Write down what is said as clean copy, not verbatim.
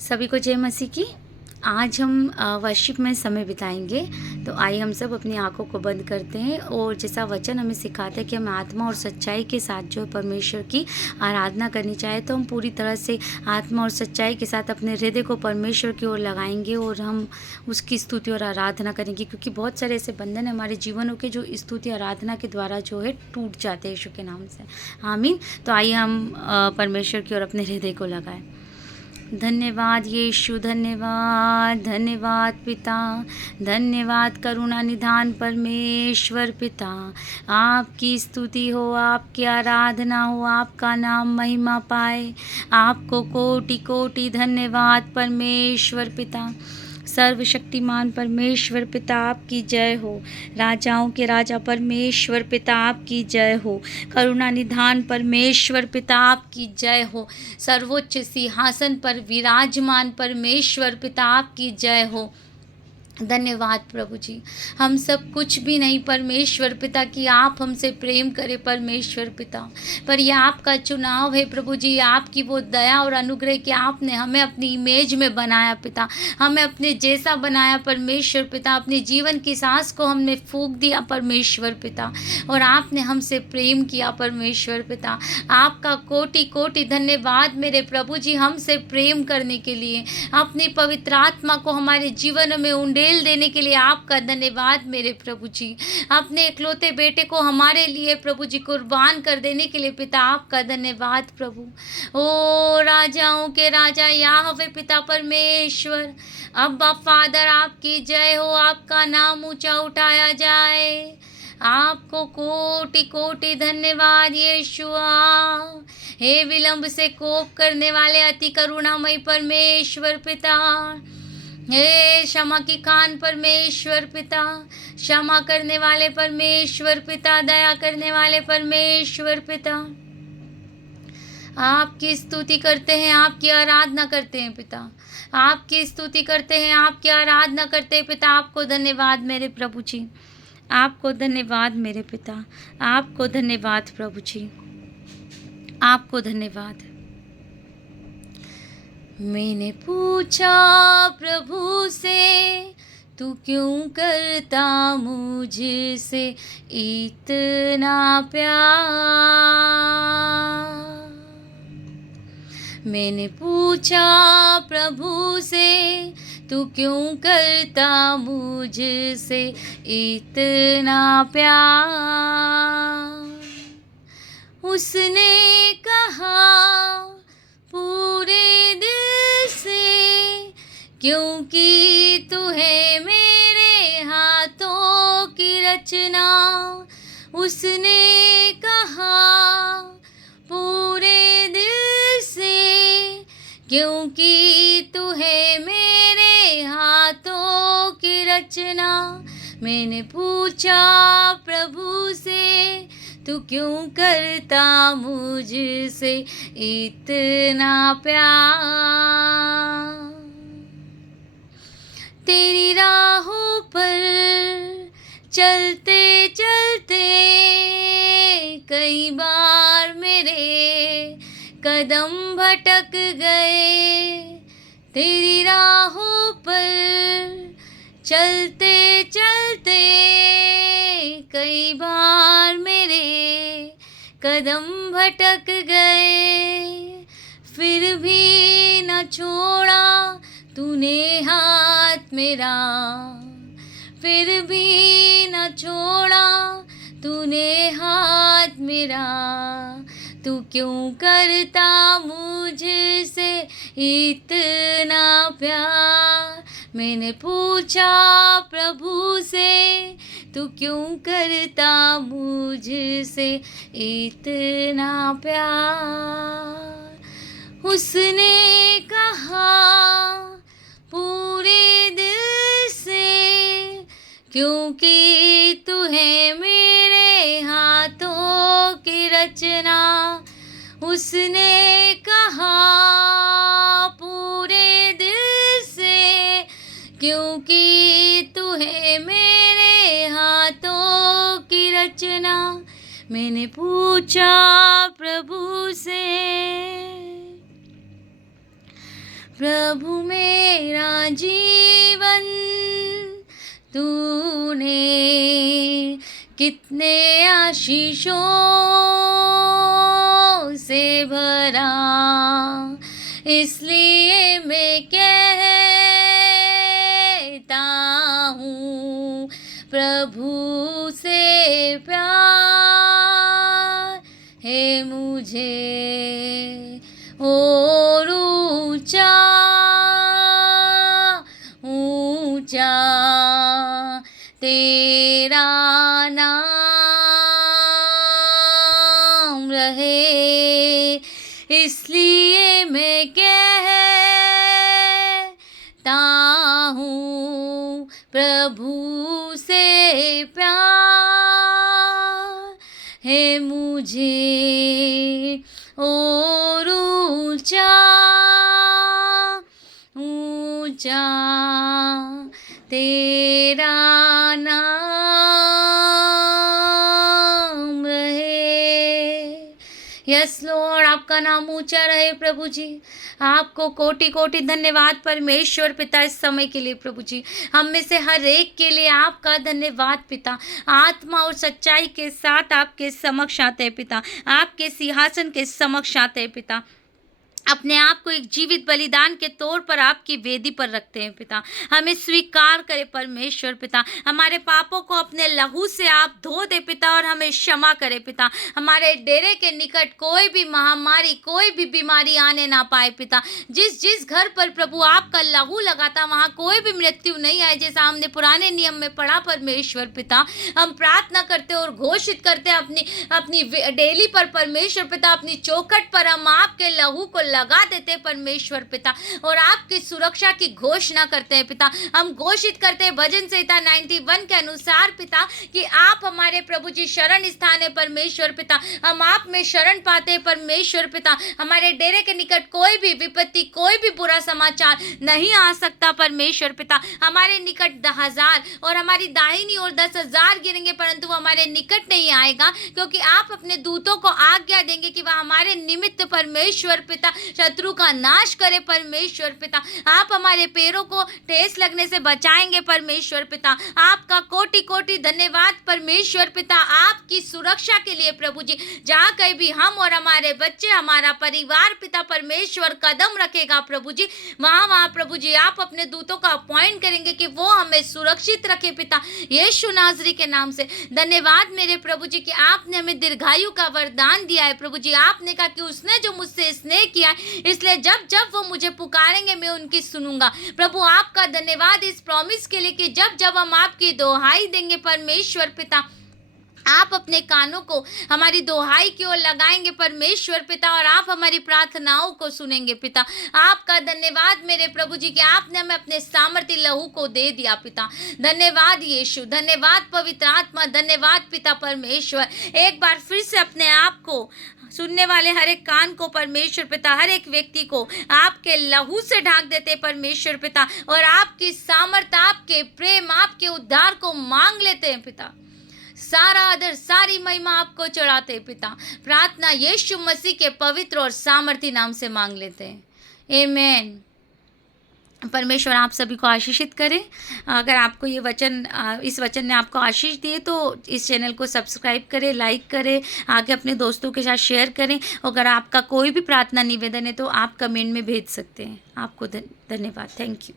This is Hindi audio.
सभी को जय मसीह की। आज हम वर्शिप में समय बिताएंगे। तो आइए हम सब अपनी आंखों को बंद करते हैं और जैसा वचन हमें सिखाता है कि हमें आत्मा और सच्चाई के साथ जो परमेश्वर की आराधना करनी चाहिए, तो हम पूरी तरह से आत्मा और सच्चाई के साथ अपने हृदय को परमेश्वर की ओर लगाएंगे और हम उसकी स्तुति और आराधना करेंगे, क्योंकि बहुत सारे ऐसे बंधन है हमारे जीवनों के जो स्तुति आराधना के द्वारा जो है टूट जाते हैं यीशु के नाम से। आमीन। तो आइए हम परमेश्वर की ओर अपने हृदय को लगाएं। धन्यवाद यीशु, धन्यवाद धन्यवाद पिता, धन्यवाद करुणा निधान परमेश्वर पिता। आपकी स्तुति हो, आपकी आराधना हो, आपका नाम महिमा पाए। आपको कोटि कोटि धन्यवाद परमेश्वर पिता। सर्वशक्तिमान परमेश्वर पिता आपकी जय हो। राजाओं के राजा परमेश्वर पिता आपकी जय हो। करुणा निधान परमेश्वर पिता आपकी जय हो। सर्वोच्च सिंहासन पर विराजमान परमेश्वर पिता आपकी जय हो। धन्यवाद प्रभु जी। हम सब कुछ भी नहीं परमेश्वर पिता कि आप हमसे प्रेम करें परमेश्वर पिता, पर यह आपका चुनाव है प्रभु जी। आपकी वो दया और अनुग्रह कि आपने हमें अपनी इमेज में बनाया पिता, हमें अपने जैसा बनाया परमेश्वर पिता। अपने जीवन की सांस को हमने फूंक दिया परमेश्वर पिता, और आपने हमसे प्रेम किया परमेश्वर पिता। आपका कोटि कोटि धन्यवाद मेरे प्रभु जी, हमसे प्रेम करने के लिए, अपनी पवित्र आत्मा को हमारे जीवन में उंडेल देने के लिए आपका धन्यवाद मेरे प्रभु जी। अपने इकलौते बेटे को हमारे लिए प्रभु जी कुर्बान कर देने के लिए पिता आपका धन्यवाद प्रभु। ओ राजाओं के राजा याहवे पिता परमेश्वर, अब्बा फादर आपकी जय हो। आपका नाम ऊंचा उठाया जाए। आपको कोटि कोटि धन्यवाद यीशुआ। हे विलंब से कोप करने वाले अति करुणामय परमेश्वर पिता, हे क्षमा की खान परमेश्वर पिता, क्षमा करने वाले परमेश्वर पिता, दया करने वाले परमेश्वर पिता, आपकी स्तुति करते हैं, आपकी आराधना करते हैं पिता, आपकी स्तुति करते हैं, आपकी आराधना करते हैं पिता। आपको धन्यवाद मेरे प्रभु जी, आपको धन्यवाद मेरे पिता, आपको धन्यवाद प्रभु जी, आपको धन्यवाद। मैंने पूछा प्रभु से, तू क्यों करता मुझसे इतना प्यार। मैंने पूछा प्रभु से, तू क्यों करता मुझसे इतना प्यार। उसने कहा पूरे दिल से, क्योंकि तू है मेरे हाथों की रचना। उसने कहा पूरे दिल से, क्योंकि तू है मेरे हाथों की रचना। मैंने पूछा प्रभु से, तू क्यों करता मुझसे इतना प्यार। तेरी राहों पर चलते चलते कई बार मेरे कदम भटक गए। तेरी राहों पर चलते चलते कई बार मेरे कदम भटक गए, फिर भी न छोड़ा तूने हाथ मेरा, फिर भी न छोड़ा तूने हाथ मेरा। तू क्यों करता मुझसे इतना प्यार। मैंने पूछा प्रभु से, तू क्यों करता मुझसे इतना प्यार। उसने कहा पूरे दिल से, क्योंकि तू है मेरे हाथों की रचना। उसने कहा पूरे दिल से, क्योंकि तू है मेरे हाथों की रचना। मैंने पूछा प्रभु से, प्रभु मेरा जीवन तूने कितने आशीषों से भरा, इसलिए मैं कहता हूँ प्रभु से प्यार है मुझे और ऊंचा ऊंचा तेरा नाम रहे, इसलिए मैं कहता हूँ प्रभु से प्यार है मुझे और ऊंचा ऊंचा तेरा नाम रहे। यस लॉर्ड, आपका नाम ऊंचा रहे प्रभु जी। आपको कोटि कोटि धन्यवाद परमेश्वर पिता इस समय के लिए प्रभु जी। हम में से हर एक के लिए आपका धन्यवाद पिता। आत्मा और सच्चाई के साथ आपके समक्ष आते हैं पिता, आपके सिंहासन के समक्ष आते हैं पिता। अपने आप को एक जीवित बलिदान के तौर पर आपकी वेदी पर रखते हैं पिता। हमें स्वीकार करे परमेश्वर पिता। हमारे पापों को अपने लहू से आप धो दे पिता और हमें क्षमा करे पिता। हमारे डेरे के निकट कोई भी महामारी, कोई भी बीमारी आने ना पाए पिता। जिस जिस घर पर प्रभु आपका लहू लगाता वहाँ कोई भी मृत्यु नहीं आए, जैसा हमने पुराने नियम में पढ़ा परमेश्वर पिता। हम प्रार्थना करते और घोषित करते अपनी अपनी डेली पर परमेश्वर पिता, अपनी चौखट पर हम आपके लहू को लगा देते हैं परमेश्वर पिता और आपकी सुरक्षा की घोषणा करते हैं पिता। हम घोषित करते हैं भजन संहिता 91 के अनुसार पिता कि आप हमारे प्रभु जी शरण स्थान है परमेश्वर पिता। हम आप में शरण पाते हैं परमेश्वर पिता। हमारे डेरे के निकट कोई भी विपत्ति, कोई भी बुरा समाचार नहीं आ सकता परमेश्वर पिता। हमारे निकट 10,000 और हमारी दाहिनी ओर 10,000 गिरेंगे परंतु हमारे निकट नहीं आएगा, क्योंकि आप अपने दूतों को आज्ञा देंगे कि वह हमारे निमित्त परमेश्वर पिता शत्रु का नाश करे परमेश्वर पिता। आप हमारे पैरों को ठेस लगने से बचाएंगे परमेश्वर पिता। आपका कोटि कोटि धन्यवाद परमेश्वर पिता, आपकी सुरक्षा के लिए प्रभु जी। जहाँ कहीं भी हम और हमारे बच्चे, हमारा परिवार पिता परमेश्वर कदम रखेगा प्रभु जी, वहाँ प्रभु जी आप अपने दूतों का अपॉइंट करेंगे कि वो हमें सुरक्षित रखे पिता, यीशु नाज़री के नाम से। धन्यवाद मेरे प्रभु जी कि आपने हमें दीर्घायु का वरदान दिया है प्रभु जी। आपने कहा कि उसने जो मुझसे स्नेह किया, इसलिए जब जब वो मुझे पुकारेंगे मैं उनकी सुनूंगा। प्रभु आपका धन्यवाद इस प्रॉमिस के लिए कि जब जब हम आपकी दोहाई देंगे परमेश्वर पिता, आप अपने कानों को हमारी दोहाई की ओर लगाएंगे परमेश्वर पिता और आप हमारी प्रार्थनाओं को सुनेंगे पिता। आपका धन्यवाद मेरे प्रभु जी कि आपने हमें अपने सामर्थ्य लहू को दे दिया पिता। धन्यवाद यीशु, धन्यवाद पवित्र आत्मा, धन्यवाद पिता परमेश्वर। एक बार फिर से अपने आप को सुनने वाले हर एक कान को परमेश्वर पिता, हर एक व्यक्ति को आपके लहू से ढांक देते परमेश्वर पिता और आपकी सामर्थ, आपके प्रेम, आपके उद्धार को मांग लेते हैं पिता। सारा आदर, सारी महिमा आपको चढ़ाते हैं पिता। प्रार्थना यीशु मसीह के पवित्र और सामर्थी नाम से मांग लेते हैं, आमीन। परमेश्वर आप सभी को आशीषित करे। अगर आपको ये वचन, इस वचन ने आपको आशीष दिए तो इस चैनल को सब्सक्राइब करें, लाइक करें, आगे अपने दोस्तों के साथ शेयर करें। अगर आपका कोई भी प्रार्थना निवेदन है तो आप कमेंट में भेज सकते हैं। आपको धन्यवाद, थैंक यू।